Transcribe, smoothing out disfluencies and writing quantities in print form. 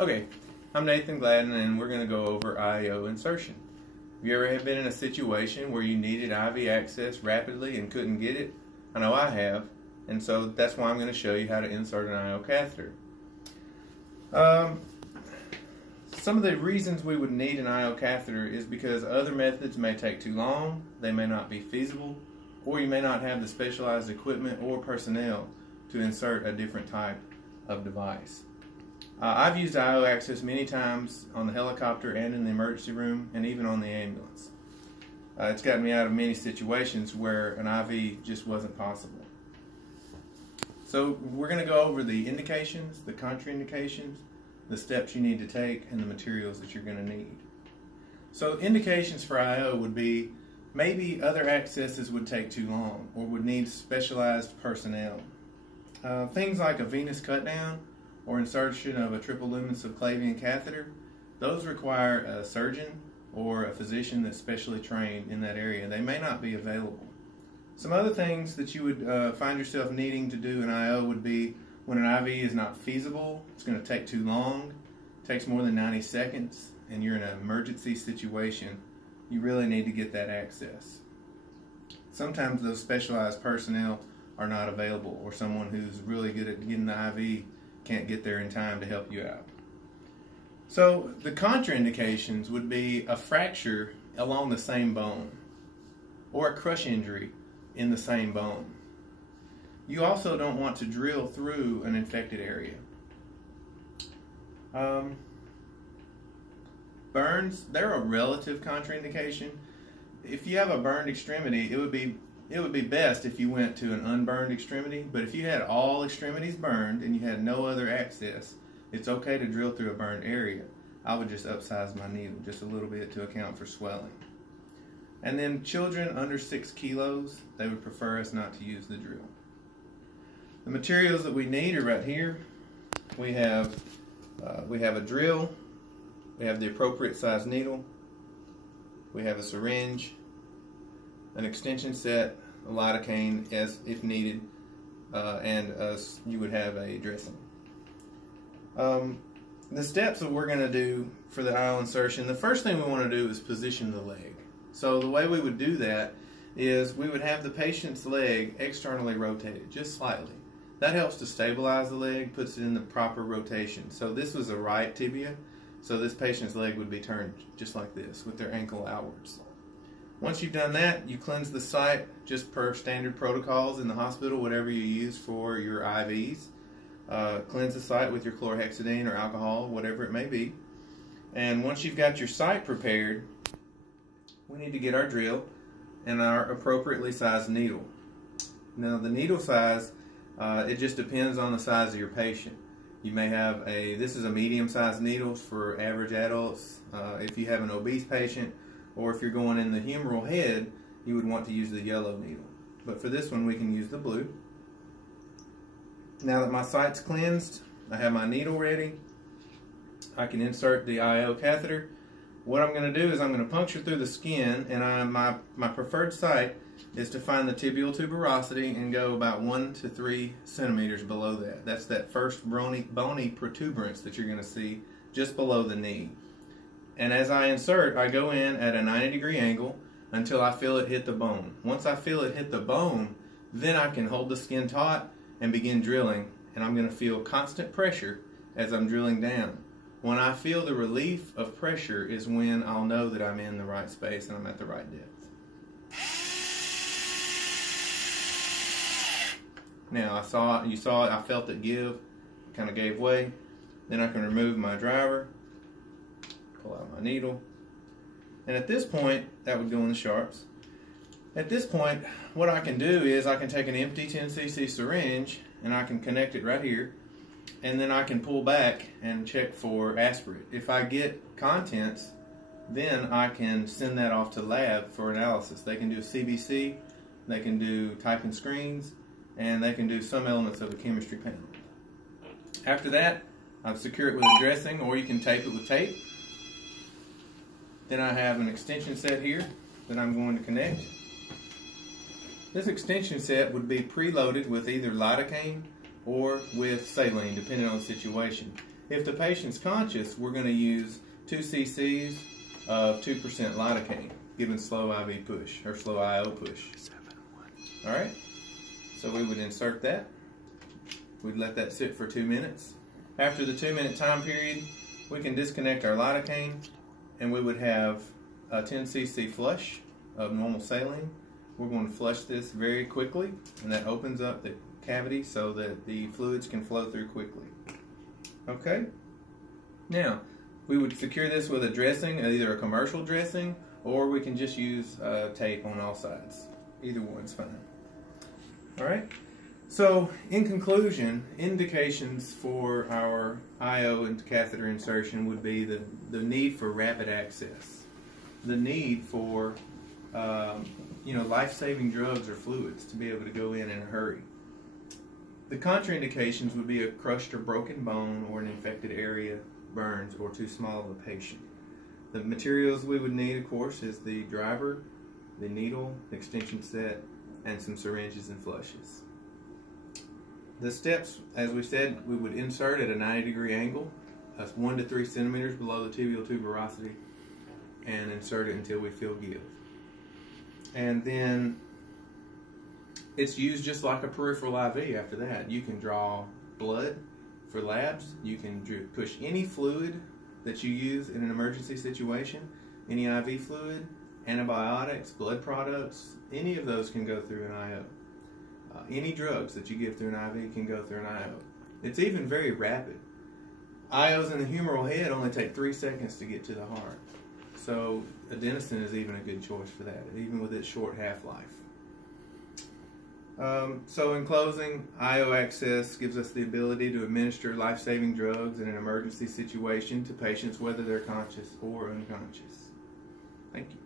Okay, I'm Nathan Gladden, and we're going to go over IO insertion. Have you ever been in a situation where you needed IV access rapidly and couldn't get it? I know I have, and so that's why I'm going to show you how to insert an IO catheter. Some of the reasons we would need an IO catheter is because other methods may take too long, they may not be feasible, or you may not have the specialized equipment or personnel to insert a different type of device. I've used IO access many times on the helicopter and in the emergency room and even on the ambulance. It's gotten me out of many situations where an IV just wasn't possible. So we're going to go over the indications, the contraindications, the steps you need to take, and the materials that you're going to need. So indications for IO would be maybe other accesses would take too long or would need specialized personnel. Things like a venous cut down or insertion of a triple lumen subclavian catheter, those require a surgeon or a physician that's specially trained in that area. They may not be available. Some other things that you would find yourself needing to do in IO would be when an IV is not feasible, it's going to take too long, takes more than 90 seconds, and you're in an emergency situation, you really need to get that access. Sometimes those specialized personnel are not available, or someone who's really good at getting the IV can't get there in time to help you out. So the contraindications would be a fracture along the same bone or a crush injury in the same bone. You also don't want to drill through an infected area. Burns, they're a relative contraindication. If you have a burned extremity, it would be best if you went to an unburned extremity, but if you had all extremities burned and you had no other access, it's okay to drill through a burned area. I would just upsize my needle just a little bit to account for swelling. And then children under 6 kilos, they would prefer us not to use the drill. The materials that we need are right here. We have a drill, we have the appropriate size needle, we have a syringe, an extension set, a lidocaine as if needed, and you would have a dressing. The steps that we're going to do for the IO insertion, the first thing we want to do is position the leg. So the way we would do that is we would have the patient's leg externally rotated, just slightly. That helps to stabilize the leg, puts it in the proper rotation. So this was a right tibia, so this patient's leg would be turned just like this with their ankle outwards. Once you've done that, you cleanse the site just per standard protocols in the hospital, whatever you use for your IVs. Cleanse the site with your chlorhexidine or alcohol, whatever it may be. And once you've got your site prepared, we need to get our drill and our appropriately sized needle. Now the needle size, it just depends on the size of your patient. You may have this is a medium-sized needle for average adults. If you have an obese patient, or if you're going in the humeral head, you would want to use the yellow needle. But for this one, we can use the blue. Now that my site's cleansed, I have my needle ready. I can insert the IO catheter. What I'm going to do is I'm going to puncture through the skin, and my preferred site is to find the tibial tuberosity and go about 1 to 3 centimeters below that. That's that first bony protuberance that you're going to see just below the knee. And as I insert, I go in at a 90-degree angle until I feel it hit the bone. Once I feel it hit the bone, then I can hold the skin taut and begin drilling, and I'm going to feel constant pressure as I'm drilling down. When I feel the relief of pressure is when I'll know that I'm in the right space and I'm at the right depth. Now you saw it, I felt it give, kind of gave way. Then I can remove my driver, pull out my needle, and at this point, that would go in the sharps. At this point, what I can do is I can take an empty 10 cc syringe and I can connect it right here, and then I can pull back and check for aspirate. If I get contents, then I can send that off to lab for analysis. They can do a CBC, they can do typing screens, and they can do some elements of a chemistry panel. After that, I secure it with a dressing, or you can tape it with tape. Then I have an extension set here that I'm going to connect. This extension set would be preloaded with either lidocaine or with saline, depending on the situation. If the patient's conscious, we're going to use 2 cc's of 2% lidocaine, given slow IV push, or slow IO push. Alright, so we would insert that. We'd let that sit for 2 minutes. After the 2-minute time period, we can disconnect our lidocaine, and we would have a 10 cc flush of normal saline. We're going to flush this very quickly, and that opens up the cavity so that the fluids can flow through quickly. Okay? Now, we would secure this with a dressing, either a commercial dressing, or we can just use tape on all sides. Either one's fine. Alright? So, in conclusion, indications for our IO and catheter insertion would be the need for rapid access, the need for life-saving drugs or fluids to be able to go in a hurry. The contraindications would be a crushed or broken bone or an infected area, burns, or too small of a patient. The materials we would need, of course, is the driver, the needle, extension set, and some syringes and flushes. The steps, as we said, we would insert at a 90-degree angle, 1 to 3 centimeters below the tibial tuberosity, and insert it until we feel give. And then it's used just like a peripheral IV after that. You can draw blood for labs. You can push any fluid that you use in an emergency situation, any IV fluid, antibiotics, blood products, any of those can go through an IO. Any drugs that you give through an IV can go through an IO. It's even very rapid. IOs in the humeral head only take 3 seconds to get to the heart. So adenosine is even a good choice for that, even with its short half-life. So in closing, IO access gives us the ability to administer life-saving drugs in an emergency situation to patients whether they're conscious or unconscious. Thank you.